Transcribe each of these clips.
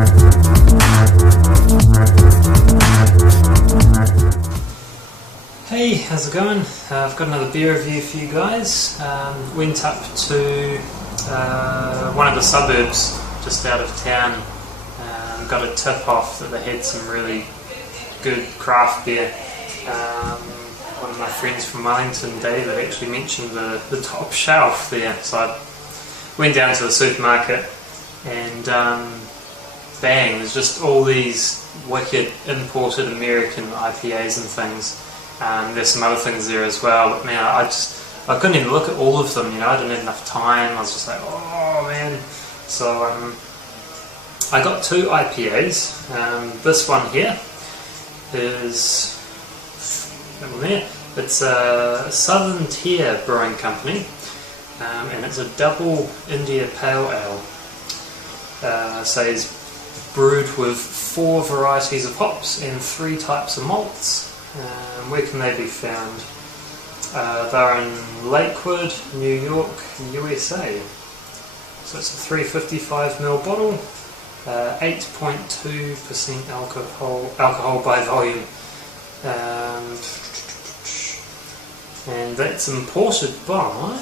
Hey, how's it going? I've got another beer review for you guys. Went up to one of the suburbs just out of town. Got a tip off that they had some really good craft beer. One of my friends from Wellington, David, actually mentioned the top shelf there. So I went down to the supermarket and bang, there's just all these wicked imported American IPAs and things. There's some other things there as well, but man, I couldn't even look at all of them, you know, I didn't have enough time. I was just like, oh man. So I got two IPAs. This one here is, it's a Southern Tier Brewing Company, and it's a double India Pale Ale. So it's brewed with 4 varieties of hops and 3 types of malts. Where can they be found? They're in Lakewood, New York, USA. So it's a 355ml bottle, 8.2% alcohol by volume, and that's imported by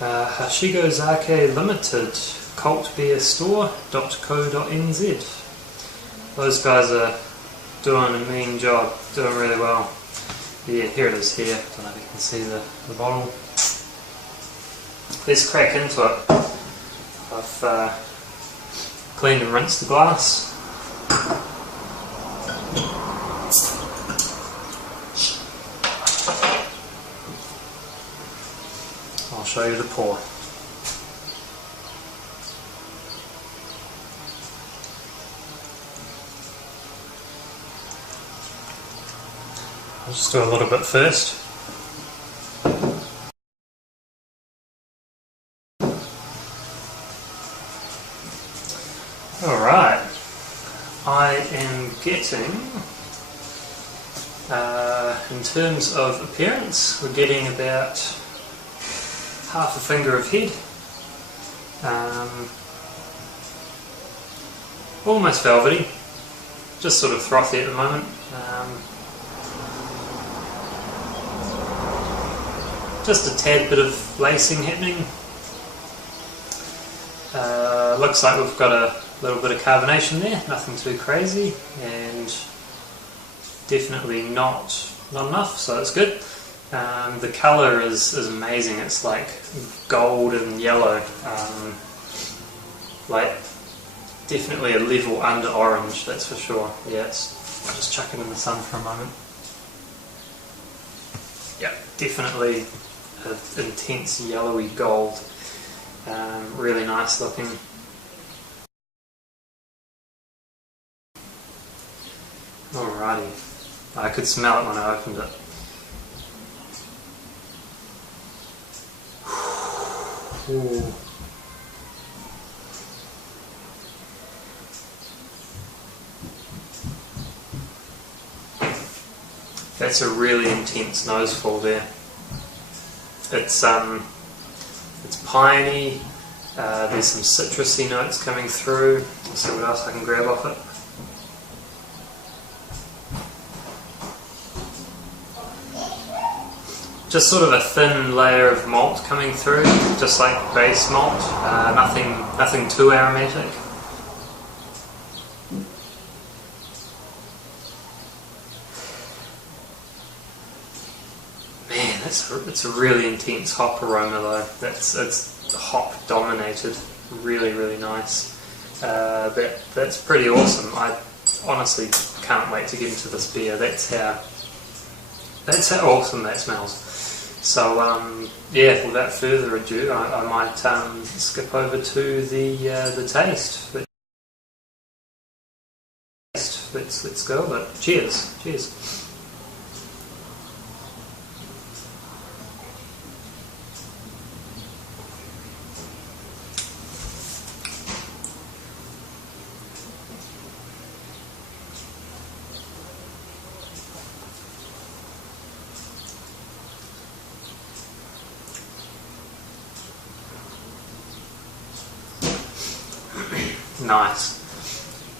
Hashigozake Limited, cultbeerstore.co.nz. Those guys are doing a mean job, doing really well. Yeah, here it is here. Don't know if you can see the bottle. Let's crack into it. I've cleaned and rinsed the glass. I'll show you the pour. I'll just do a little bit first. Alright, I am getting, in terms of appearance, we're getting about half a finger of head. Almost velvety, just sort of frothy at the moment. Just a tad bit of lacing happening. Looks like we've got a little bit of carbonation there, nothing too crazy, and definitely not enough, so that's good. The colour is amazing. It's like gold and yellow, like definitely a level under orange, that's for sure. Yeah, I'll just chuck it in the sun for a moment. Yeah, definitely an intense yellowy gold, really nice looking. Alrighty, I could smell it when I opened it. Ooh. That's a really intense noseful there. It's piney. There's some citrusy notes coming through. Let's see what else I can grab off it. Just sort of a thin layer of malt coming through, just like base malt. Nothing too aromatic. Man, it's a really intense hop aroma though. It's hop dominated. Really, really nice. That's pretty awesome. I honestly can't wait to get into this beer. That's how awesome that smells. So yeah, without further ado, I might skip over to the taste. Let's go. But cheers. nice.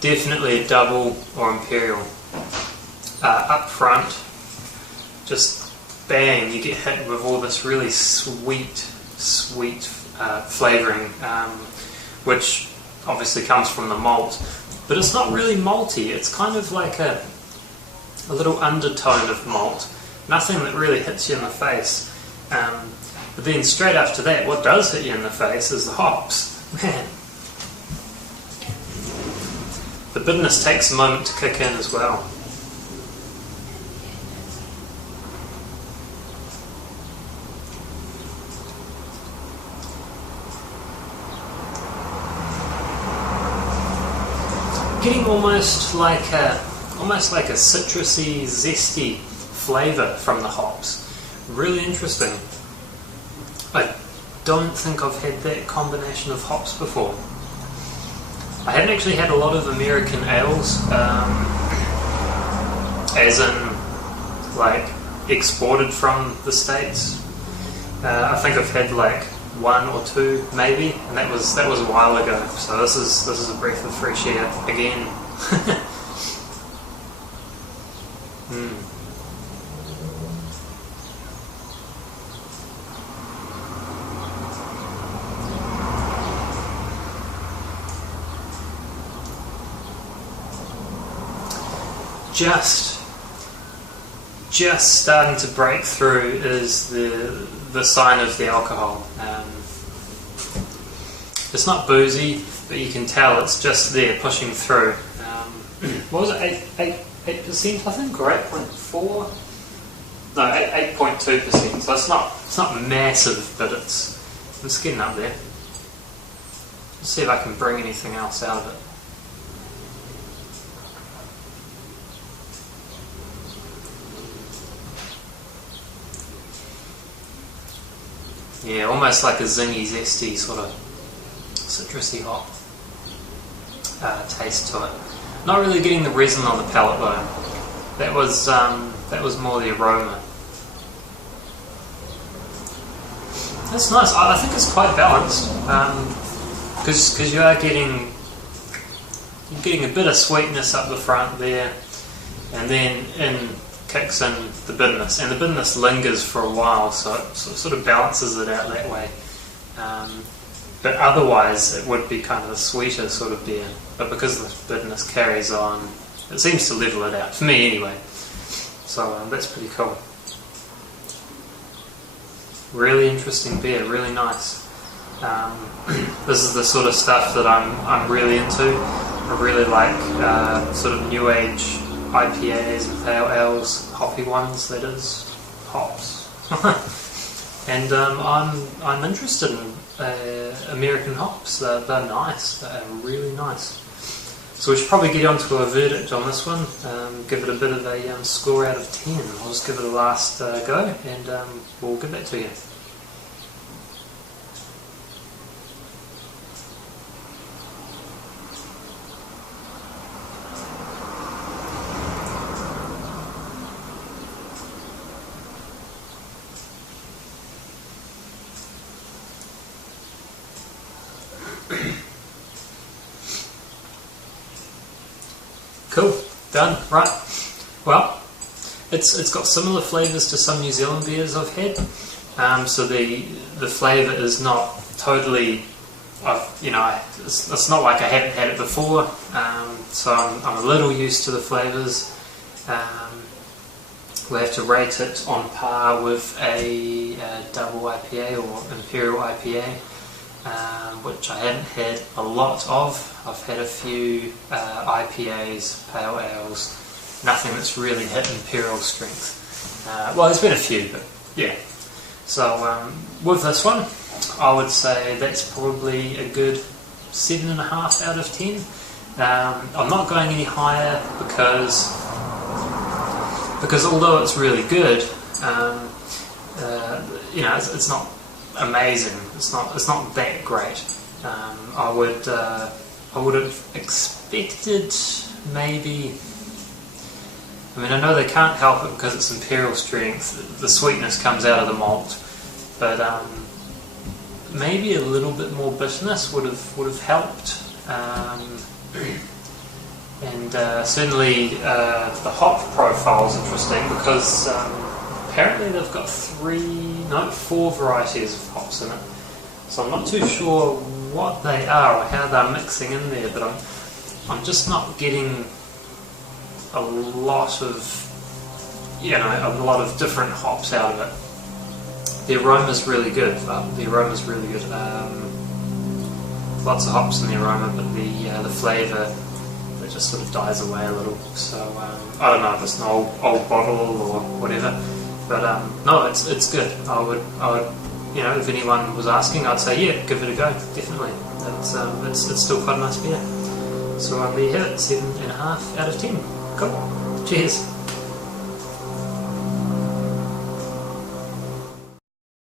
Definitely a double or imperial. Up front, just bang, you get hit with all this really sweet flavouring, which obviously comes from the malt, but it's not really malty. It's kind of like a little undertone of malt, nothing that really hits you in the face. But then straight after that, what does hit you in the face is the hops. Man, the bitterness takes a moment to kick in as well. Getting almost like a citrusy, zesty flavour from the hops. Really interesting. I don't think I've had that combination of hops before. I haven't actually had a lot of American ales, as in like exported from the States. I think I've had like one or two maybe, and that was a while ago. So this is a breath of fresh air again. Just starting to break through is the sign of the alcohol. It's not boozy, but you can tell it's just there pushing through. What was it? 8% I think, or 8.4? No, 8.2%. So it's not massive, but it's getting up there. Let's see if I can bring anything else out of it. Yeah, almost like a zingy, zesty sort of citrusy hop taste to it. Not really getting the resin on the palate though. That was more the aroma. That's nice. I think it's quite balanced because you are getting a bit of sweetness up the front there, and then kicks in the bitterness, and the bitterness lingers for a while, so it sort of balances it out that way. But otherwise it would be kind of a sweeter sort of beer, but because the bitterness carries on, it seems to level it out, for me anyway. So that's pretty cool. Really interesting beer, really nice. This is the sort of stuff that I'm really into. I really like sort of new age IPAs and pale ales, hoppy ones, that is, hops. And I'm interested in American hops. They're nice. They're really nice. So we should probably get onto a verdict on this one. Give it a bit of a score out of 10. I'll just give it a last go, and we'll give that to you. Cool, done. Right. Well, it's got similar flavours to some New Zealand beers I've had. So the flavour is not totally, it's not like I haven't had it before. So I'm a little used to the flavours. We'll have to rate it on par with a double IPA or imperial IPA. Which I haven't had a lot of. I've had a few IPAs, pale ales, nothing that's really hit imperial strength. Well, there's been a few, but yeah. So with this one, I would say that's probably a good 7.5 out of 10. I'm not going any higher because although it's really good, it's not amazing. It's not that great. I would have expected maybe. I mean, I know they can't help it because it's imperial strength. The sweetness comes out of the malt, but maybe a little bit more bitterness would have helped. And certainly the hop profile is interesting because apparently they've got 4 varieties of hops in it. So I'm not too sure what they are or how they're mixing in there, but I'm just not getting a lot of different hops out of it. The aroma's really good. Lots of hops in the aroma, but the flavour, it just sort of dies away a little. So I don't know if it's an old bottle or whatever, but no, it's good. I would, if anyone was asking, I'd say yeah, give it a go. Definitely, it's still quite a nice beer. So there you have it, 7.5 out of 10. Cool. Cheers.